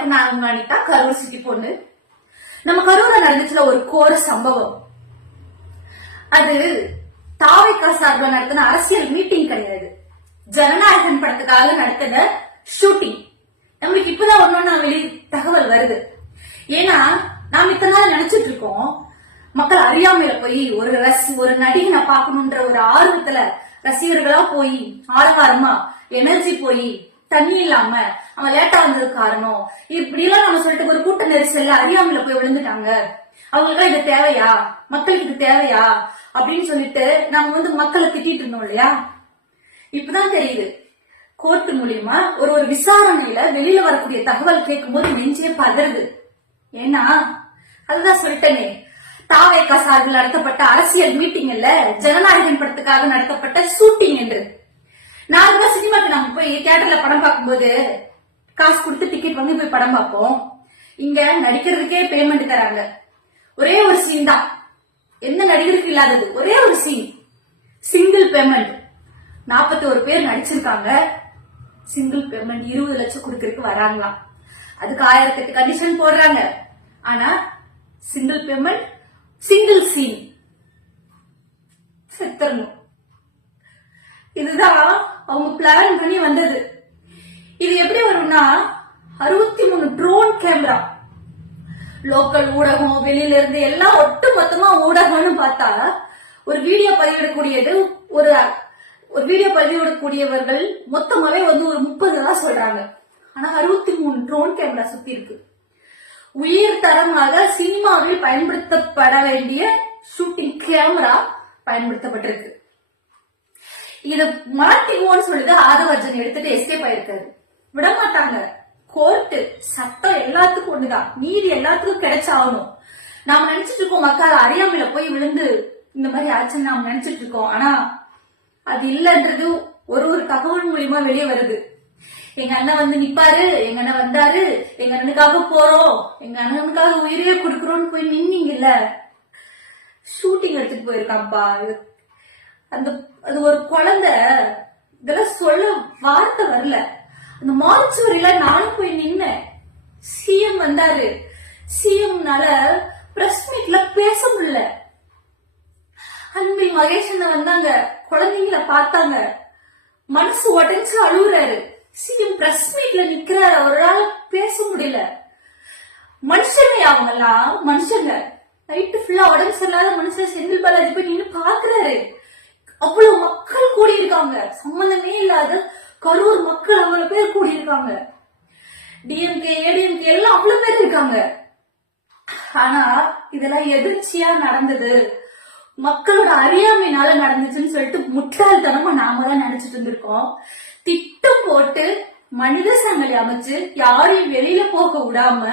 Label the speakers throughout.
Speaker 1: வணக்கம் நான் உங்க அனிதா கரூர் சிட்டி பொண்ணு. நம்ம கரூர்ல நடந்துச்சுல ஒரு கோர சம்பவம். அது தாவைக்கா சார்பில் நடத்தின அரசியல் மீட்டிங் கிடையாது. ஜனநாயகன் படத்துக்காக நடத்தின ஷூட்டிங் நம்மளுக்கு இப்பதான் ஒன்னொன்னு வெளி தகவல் வருது. ஏன்னா நாம் இத்தனை நாள் நினைச்சிட்டு இருக்கோம். மக்கள் அறியாமையில போய் ஒரு ரசி ஒரு நடிகனை பார்க்கணுன்ற ஒரு ஆர்வத்துல ரசிகர்களா போய் ஆரவாரமா எனர்ஜி போய் தண்ணி இல்லாம அவன் லேட்டா வந்ததுக்கு காரணம்? இப்படி எல்லாம் நம்ம சொல்லிட்டு ஒரு கூட்ட நெரிசல்ல அறியாமல போய் விழுந்துட்டாங்க. அவங்களுக்கு இது தேவையா? மக்களுக்கு இது தேவையா? அப்படின்னு சொல்லிட்டு நம்ம வந்து மக்களை திட்டிட்டு இருந்தோம் இல்லையா? இப்பதான் தெரியுது. கோர்ட் மூலியமா ஒரு ஒரு விசாரணையில வெளியில வரக்கூடிய தகவல் கேட்கும்போது நெஞ்சே பதறுது. ஏன்னா அதுதான் சொல்லிட்டேனே. தாவேக்கா சார்பில் நடத்தப்பட்ட அரசியல் மீட்டிங் இல்ல படத்துக்காக நடத்தப்பட்ட ஷூட்டிங் என்று. நார்மலா சினிமாக்கு நம்ம போய் தியேட்டர்ல படம் பார்க்கும்போது காசு கொடுத்து டிக்கெட் வாங்கி போய் படம் பார்ப்போம். இங்க நடிக்கிறதுக்கே பேமெண்ட் தராங்க. ஒரே ஒரு சீன் தான். எந்த நடிகருக்கு இல்லாதது? ஒரே ஒரு சீன் சிங்கிள் பேமெண்ட் நாற்பத்தி ஒரு பேர் நடிச்சிருக்காங்க. சிங்கிள் பேமெண்ட் இருபது லட்சம் கொடுக்கறதுக்கு வராங்களாம். அதுக்கு ஆயிரத்தி எட்டு கண்டிஷன் போடுறாங்க. ஆனா சிங்கிள் பேமெண்ட் சிங்கிள் சீன் செத்துறணும் இதுதான் அவங்க பிளான் பண்ணி வந்தது. இது எப்படி வரும்னா அறுபத்தி மூணு ட்ரோன் கேமரா லோக்கல் ஊடகம் வெளியில இருந்து எல்லாம் ஒட்டு மொத்தமா ஊடகம்னு பார்த்தா ஒரு வீடியோ பதிவிடக்கூடியது ஒரு ஒரு வீடியோ பதிவிடக்கூடியவர்கள் மொத்தமாவே வந்து ஒரு முப்பது தான் சொல்றாங்க. ஆனா அறுபத்தி மூணு ட்ரோன் கேமரா சுத்தி இருக்கு. உயிர் தரமாக சினிமாவில் பயன்படுத்தப்பட வேண்டிய ஷூட்டிங் கேமரா பயன்படுத்தப்பட்டிருக்கு. இத மாட்டிவோன்னு சொல்லிட்டு ஆதவர்ஜன் எடுத்துட்டு எஸ்கேப் ஆயிருக்காரு. விட மாட்டாங்க கோர்ட்டு சட்டம் எல்லாத்துக்கும் ஒண்ணுதான். நீதி எல்லாத்துக்கும் கிடைச்சாகணும். நாம நினைச்சிட்டு இருக்கோம் மக்கள் அறியாமையில போய் விழுந்து இந்த மாதிரி ஆச்சுன்னு நாம நினைச்சிட்டு இருக்கோம். ஆனா அது இல்லன்றது ஒரு ஒரு தகவல் மூலியமா வெளியே வருது. எங்க அண்ணன் வந்து நிப்பாரு எங்க அண்ணன் வந்தாரு எங்க அண்ணனுக்காக போறோம் எங்க அண்ணனுக்காக உயிரையே கொடுக்குறோம்னு போய் நின்னீங்கல்ல. ஷூட்டிங் எடுத்துட்டு போயிருக்கான்ப்பா அந்த அது ஒரு குழந்தை இதெல்லாம் சொல்ல வார்த்தை வரல. அந்த மார்ச்சுவரியில நானும் போய் நின்னேன். சிஎம் வந்தாரு. சிஎம்னால பிரஸ் மீட்ல பேச முடியல. அன்பில் மகேஷன் வந்தாங்க. குழந்தைங்கள பார்த்தாங்க. மனசு உடைஞ்சு அழுகுறாரு. சிஎம் பிரஸ் மீட்ல நிக்கிறாரு அவரால் பேச முடியல. மனுஷங்க அவங்கெல்லாம் மனுஷங்க. நைட்டு ஃபுல்லா உடம்பு சரியில்லாத மனுஷன் செந்தில் பாலாஜி போய் நின்று பாக்குறாரு அவ்வளவு மக்கள் கூடியிருக்காங்க. சம்பந்தமே இல்லாத கரூர் மக்கள் அவ்வளவு பேர் கூடியிருக்காங்க. டிஎம்கே ஏடிஎம்கே எல்லாம் அவ்வளவு பேர் இருக்காங்க. ஆனா இதெல்லாம் எதிர்ச்சியா நடந்தது. மக்களோட அறியாமையினால நடந்துச்சுன்னு சொல்லிட்டு முட்டாள்தனமா நாம தான் நினைச்சிட்டு இருந்திருக்கோம். திட்டம் போட்டு மனித சங்கிலி அமைச்சு யாரையும் வெளியில போக விடாம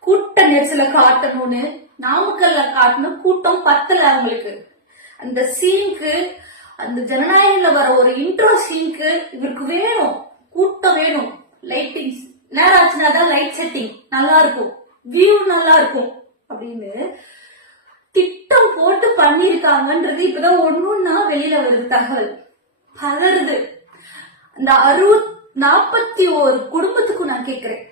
Speaker 1: கூட்ட நெரிசல காட்டணும்னு நாமக்கல்ல காட்டணும் கூட்டம் பத்தல அவங்களுக்கு. அந்த சீனுக்கு அந்த ஜனநாயகம்ல வர ஒரு இன்ட்ரோ சீனுக்கு இவருக்கு வேணும் கூட்டம் வேணும். லைட்டிங்ஸ் நேரம் ஆச்சுன்னா தான் லைட் செட்டிங் நல்லா இருக்கும் வியூ நல்லா இருக்கும் அப்படின்னு திட்டம் போட்டு பண்ணிருக்காங்கன்றது இப்பதான் ஒண்ணுன்னா வெளியில வருது தகவல். பதறுது. அந்த அறுபத் நாற்பத்தி ஒரு குடும்பத்துக்கும் நான் கேக்குறேன்.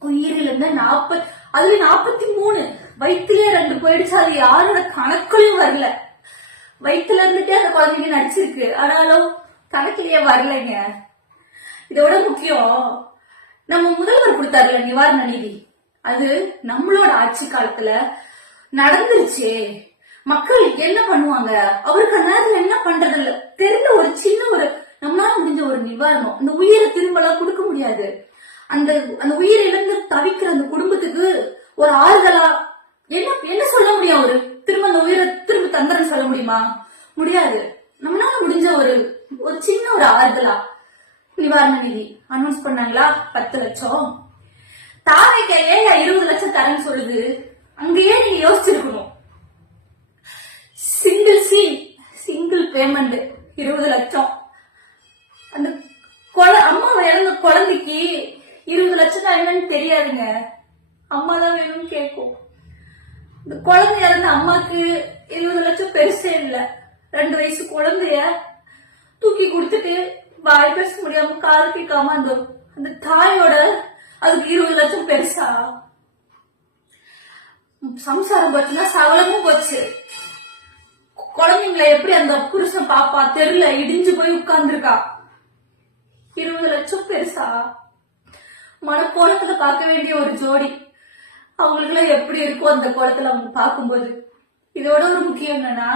Speaker 1: உயிரிழந்த நாற்பத் அதுல நாற்பத்தி மூணு. வயிற்றுலயே ரெண்டு போயிடுச்சு அது யாரோட கணக்குலயும் வரல. வயிற்றுல இருந்துட்டே அந்த குழந்தைங்க நடிச்சிருக்கு. ஆனாலும் கணக்கிலேயே வரலைங்க. இதோட முக்கியம் நம்ம முதல்வர் கொடுத்தாருல நிவாரண நிதி. அது நம்மளோட ஆட்சி காலத்துல நடந்துருச்சே. மக்கள் என்ன பண்ணுவாங்க? அவருக்கு அந்த நேரத்துல என்ன பண்றது இல்ல தெரிந்த ஒரு சின்ன ஒரு நம்மளால முடிஞ்ச ஒரு நிவாரணம். அந்த உயிரை திரும்பலாம் கொடுக்க முடியாது. அந்த அந்த உயிரை இழந்து தவிக்கிற அந்த குடும்பத்துக்கு ஒரு ஆறுதலா என்ன என்ன சொல்ல முடியும் அவரு? திரும்ப அந்த உயிரை திரும்ப தந்துறேன்னு சொல்ல முடியுமா? முடியாது. நம்மளால முடிஞ்ச ஒரு ஒரு சின்ன ஒரு ஆறுதலா. நிவாரண நிதி. அனௌன்ஸ் பண்ணாங்களா? பத்து லட்சம். தாவைக்கு ஏன் இருபது லட்சம் தரேன்னு சொல்லுது. அங்கேயே நீங்க யோசிச்சிருக்கணும். சிங்கிள் சீன் சிங்கிள் பேமெண்ட் இருபது லட்சம். அந்த குழ- அம்மா இறந்த குழந்தைக்கு இருபது லட்சம் தான் என்னன்னு தெரியாதுங்க. அம்மா தான் வேணும்னு கேட்கும். இந்த குழந்தை இறந்த அம்மாக்கு இது பெருசே இல்ல. ரெண்டு வயசு குழந்தைய தூக்கி கொடுத்துட்டு வாய் பேச முடியாம கால் கேட்காம அந்த அந்த தாயோட அதுக்கு இருபது லட்சம் பெருசா. சம்சாரம் போச்சுன்னா சவலமும் போச்சு. குழந்தைங்களை எப்படி அந்த புருஷன் பாப்பா தெருல இடிஞ்சு போய் உட்கார்ந்துருக்கா? இருபது லட்சம் பெருசா. மனக்கோலத்துல பார்க்க வேண்டிய ஒரு ஜோடி. அவங்களுக்குலாம் எப்படி இருக்கும் அந்த கோலத்துல அவங்க பார்க்கும்போது. இதோட ஒரு முக்கியம் என்னன்னா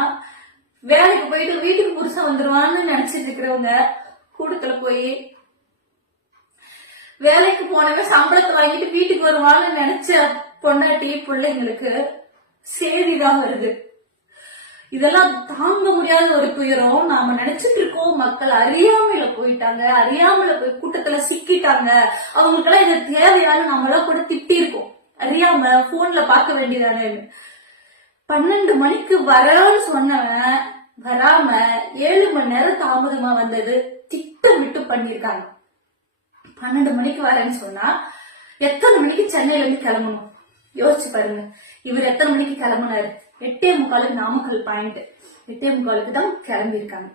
Speaker 1: வேலைக்கு போயிட்டு வீட்டுக்கு புருஷன் வந்துருவான்னு நினைச்சிட்டு இருக்கிறவங்க கூட்டத்துல போய் வேலைக்கு போனவன் சம்பளத்தை வாங்கிட்டு வீட்டுக்கு வருவான்னு நினைச்ச பொண்டாட்டி பிள்ளைங்களுக்கு செய்திதான் வருது. இதெல்லாம் தாங்க முடியாத ஒரு துயரம். நாம நினைச்சிட்டு இருக்கோம் மக்கள் அறியாமையில போயிட்டாங்க அறியாமல போய் கூட்டத்துல சிக்கிட்டாங்க. அவங்களுக்கெல்லாம் இது தேவையான நம்மளாம் கூட திட்டி இருக்கோம் அறியாம போன்ல பார்க்க வேண்டியதானே பன்னெண்டு மணிக்கு வரேன்னு சொன்னவன் வராம ஏழு மணி நேரம் தாமதமா வந்தது. திட்டமிட்டு பண்ணிருக்காங்க பன்னெண்டு மணிக்கு வரேன்னு சொன்னா எத்தனை மணிக்கு சென்னையில இருந்து கிளம்பணும்? யோசிச்சு பாருங்க. இவர் எத்தனை மணிக்கு கிளம்புனாரு? எட்டே முக்காலுக்கு நாமக்கல் பாயிண்ட். எட்டே முக்காலுக்கு தான் கிளம்பியிருக்காங்க.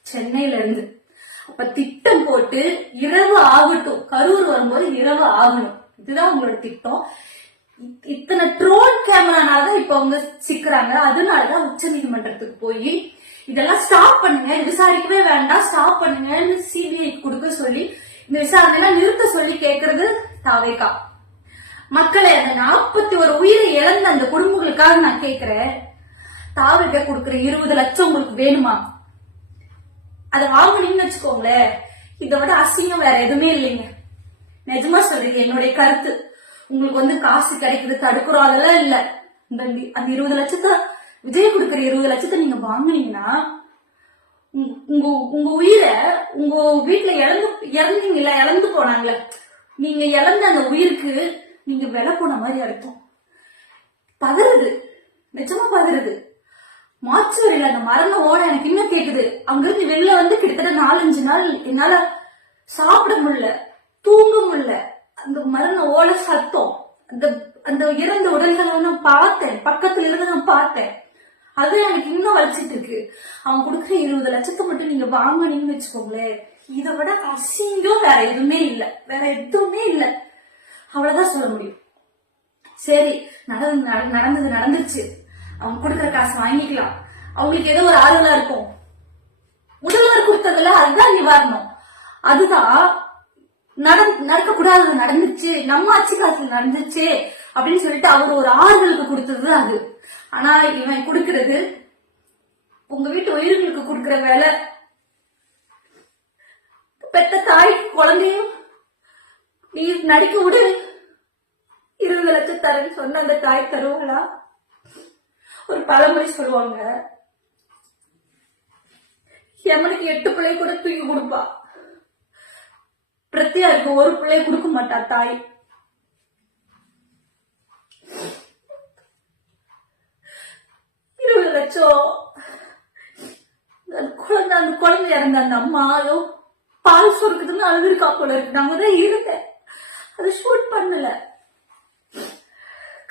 Speaker 1: சென்னையில இருந்து. அப்ப திட்டம் போட்டு இரவு ஆகட்டும். கரூர் வரும்போது இரவு ஆகணும். இதுதான் உங்களோட திட்டம். இத்தனை ட்ரோன் கேமரானால தான் இப்ப அவங்க சிக்கிறாங்க. அதனாலதான் உச்ச நீதிமன்றத்துக்கு போய் இதெல்லாம் ஸ்டாப் பண்ணுங்க. விசாரிக்கவே வேண்டாம். ஸ்டாப் பண்ணுங்கன்னு சிபிஐ கொடுக்க சொல்லி இந்த விசாரணைலாம் நிறுத்த சொல்லி கேட்கறது தாவேக்கா. மக்களை அந்த நாற்பத்தி ஒரு உயிரை இழந்த அந்த குடும்பங்களுக்காக நான் கேட்கிறேன் தாவேக்கா கொடுக்குற இருபது லட்சம் உங்களுக்கு வேணுமா? அதை வாங்குனீங்கன்னு வச்சுக்கோங்களேன். இதை விட அசிங்கம் வேற எதுவுமே இல்லைங்க. நிஜமா சொல்றீங்க என்னுடைய கருத்து. உங்களுக்கு வந்து காசு கிடைக்குது தடுக்கிறோம் அதெல்லாம் இல்ல. இந்த அந்த இருபது லட்சத்தை விஜய் கொடுக்குற இருபது லட்சத்தை நீங்க வாங்கினீங்கன்னா உங்க- உங்க உயிரை உங்க வீட்டுல இழந்து இறந்தீங்கல்ல இழந்து போனாங்கல்ல நீங்க இழந்த அந்த உயிருக்கு நீங்க விலை போன மாதிரி அர்த்தம். பதறுது நிஜமா பதறுது. மாச்சுவரியில அந்த மரண ஓட எனக்கு இன்னும் கேட்டுது அங்கிருந்து வெளில வந்து கிட்டத்தட்ட நாலஞ்சு நாள் என்னால சாப்பிட முடியல தூங்க முடியல. அந்த மரண ஓல சத்தம். அந்த அந்த இறந்த உடல்களை நான் பார்த்தேன். பக்கத்துல இருந்து நான் பார்த்தேன். அது எனக்கு இன்னும் வலிச்சிட்டு இருக்கு. அவன் கொடுக்குற இருபது லட்சத்தை மட்டும் நீங்க வாங்கினீங்கன்னு வச்சுக்கோங்களேன். இதை விட அசிங்கம் வேற எதுவுமே இல்லை. வேற எதுவுமே இல்லை. அவ்வளவுதான் சொல்ல முடியும். சரி நடந்து நட- நடந்தது நடந்துச்சு அவங்க கொடுக்குற காசு வாங்கிக்கலாம். அவங்களுக்கு ஏதோ ஒரு ஆறுதலா இருக்கும். முதல்வர் கொடுத்ததுல அதுதான் நிவாரணம். அதுதான் நட- நடக்கக்கூடாதது நடந்துச்சு நம்ம ஆட்சி காலத்துல நடந்துச்சு அப்படின்னு சொல்லிட்டு அவர் ஒரு ஆறுதலுக்கு கொடுத்தது அது. ஆனா இவன் கொடுக்கறது உங்க வீட்டு உயிர்களுக்கு கொடுக்கற வேலை. பெத்த தாய் குழந்தையும் நீ நடிக்க விடு. இருபது லட்சம் தரேன்னு சொன்ன அந்த தாய் தருவாங்களா? ஒரு பழமொழி சொல்லுவாங்க. எமனுக்கு எட்டு பிள்ளை கூட தூக்கி கொடுப்பா. பிரத்தியாருக்கு ஒரு பிள்ளை கொடுக்க மாட்டா தாய். இருபது லட்சம். அந்த குழந்தை அந்த குழந்தை இறந்த அந்த அம்மா அதோ பால் சொருக்குதுன்னு அழுதுருக்கா போல இருக்கு. நாங்க தான் இருந்தேன். அதை ஷூட் பண்ணல.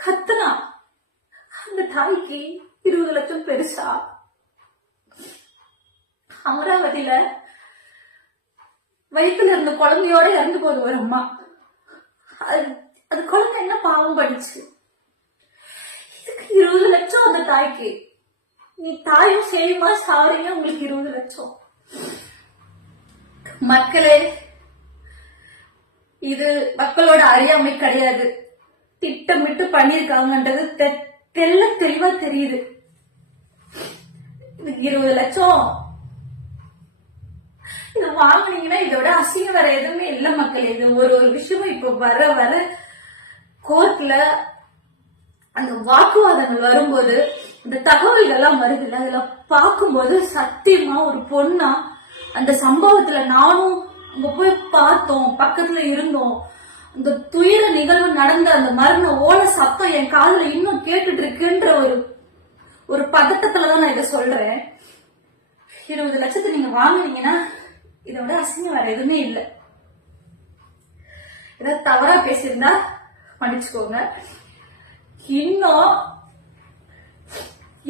Speaker 1: கத்தனா. அந்த தாய்க்கு இருபது லட்சம் பெருசா. அமராவதியில வயிற்றுல இருந்த குழந்தையோட இறந்து போது ஒரு அம்மா. அது அது குழந்தை என்ன பாவம் படிச்சு? இதுக்கு இருபது லட்சம் அந்த தாய்க்கு. நீ தாயும் செய்யுமா சாவறீங்க உங்களுக்கு இருபது லட்சம். மக்களே இது மக்களோட அறியாமை கிடையாது. திட்டமிட்டு பண்ணிருக்காங்கன்றது தெ- தெளிவா தெரியுது. இருபது லட்சம். இது வாங்குனீங்கன்னா இதோட அசிங்கம் வேற எதுவுமே இல்லை மக்களே. இது ஒரு ஒரு விஷயமும் இப்ப வர வர கோர்ட்ல அந்த வாக்குவாதங்கள் வரும்போது இந்த தகவல்கள் எல்லாம் வருதுல்ல அதுல பார்க்கும்போது சத்தியமா ஒரு பொண்ணா அந்த சம்பவத்துல நானும் அங்க போய் பார்த்தோம் பக்கத்துல இருந்தோம். இந்த துயர நிகழ்வு நடந்த அந்த மரண ஓல சத்தம் என் காதுல இன்னும் கேட்டுட்டு இருக்குன்ற ஒரு ஒரு பதட்டத்துலதான் நான் இதை சொல்றேன். இருபது லட்சத்தை நீங்க வாங்குனீங்கன்னா இதை விட அசிங்கம் வேற எதுவுமே இல்லை. ஏதாவது தவறா பேசியிருந்தா மன்னிச்சுக்கோங்க. இன்னும்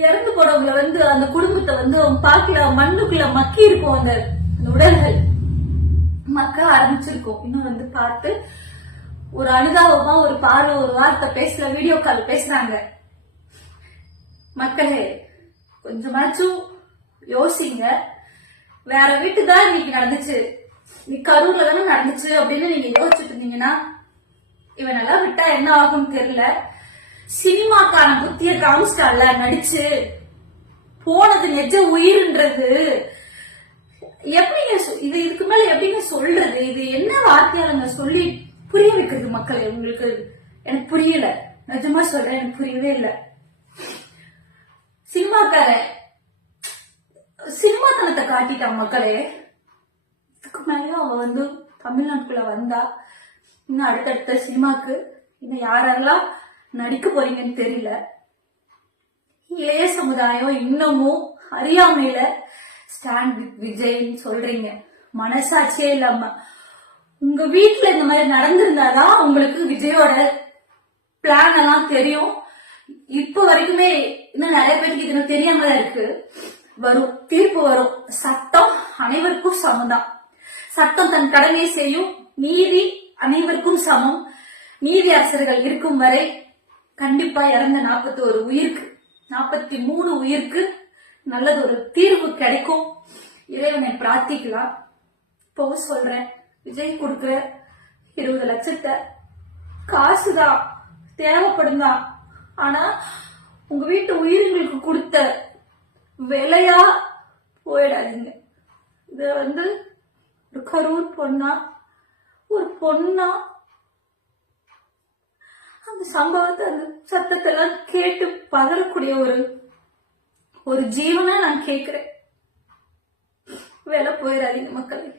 Speaker 1: இறந்து போறவங்கள வந்து அந்த குடும்பத்தை வந்து அவங்க பாக்கல மண்ணுக்குள்ள மக்கி இருக்கும் அந்த உடல்கள். மக்க ஆரம்பிச்சிருக்கும். இன்னும் வந்து பார்த்து ஒரு அனுதாபமா ஒரு பார்வை ஒரு வார்த்தை பேசுற வீடியோ கால் பேசுறாங்க. மக்களே கொஞ்சமாச்சும் யோசிங்க. வேற வீட்டு தான் இன்னைக்கு நடந்துச்சு. நீ கரூர்ல தானே நடந்துச்சு அப்படின்னு நீங்க யோசிச்சுட்டு இருந்தீங்கன்னா இவனெல்லாம் விட்டா என்ன ஆகும்னு தெரியல. சினிமாக்கான புத்திய காமிச்சிட்டால நடிச்சு. போனது நெஜ உயிர்ன்றது. எப்படிங்க இது இதுக்கு மேல எப்படிங்க சொல்றது? இது என்ன வார்த்தையாளங்க சொல்லி புரிய வைக்கிறது மக்களை? உங்களுக்கு எனக்கு புரியல. நிஜமா சொல்றேன் எனக்கு புரியவே இல்லை. சினிமாக்காரன் சினிமாத்தனத்தை காட்டிட்டான் மக்களே இதுக்கு மேலே அவ வந்து தமிழ்நாட்டுக்குள்ள வந்தா இன்னும் அடுத்தடுத்த சினிமாக்கு இன்னும் யாரெல்லாம் நடிக்க போறீங்கன்னு தெரியல. இளைய சமுதாயம் இன்னமும் அறியாமையில ஸ்டாண்ட் வித் விஜய்ன்னு சொல்றீங்க. மனசாட்சியே இல்லாம. உங்க வீட்டுல இந்த மாதிரி நடந்திருந்தாதான் உங்களுக்கு விஜயோட பிளான் எல்லாம் தெரியும். இப்ப வரைக்குமே இன்னும் நிறைய பேருக்கு இதுன்னு தெரியாம தான் இருக்கு. வரும். தீர்ப்பு வரும். சட்டம் அனைவருக்கும் சமம்தான். சட்டம் தன் கடமையை செய்யும். நீதி அனைவருக்கும் சமம். நீதி அரசர்கள் இருக்கும் வரை கண்டிப்பா இறந்த நாற்பத்தி ஒரு உயிருக்கு நாற்பத்தி மூணு உயிருக்கு நல்லது ஒரு தீர்வு கிடைக்கும். இறைவனை பிரார்த்திக்கலாம். இப்போ சொல்றேன். விஜய் கொடுக்குற இருபது லட்சத்தை காசுதான். தேவைப்படும் தான் ஆனா உங்க வீட்டு உயிர்களுக்கு கொடுத்த விலையா போயிடாதீங்க. இது வந்து ஒரு கரூர் பொண்ணா ஒரு பொண்ணா அந்த சம்பவத்தை அந்த சத்தத்தை எல்லாம் கேட்டு பதறக்கூடிய ஒரு ஒரு ஜீவனா நான் கேட்கிறேன். வேலை போயிடாதீங்க மக்களே.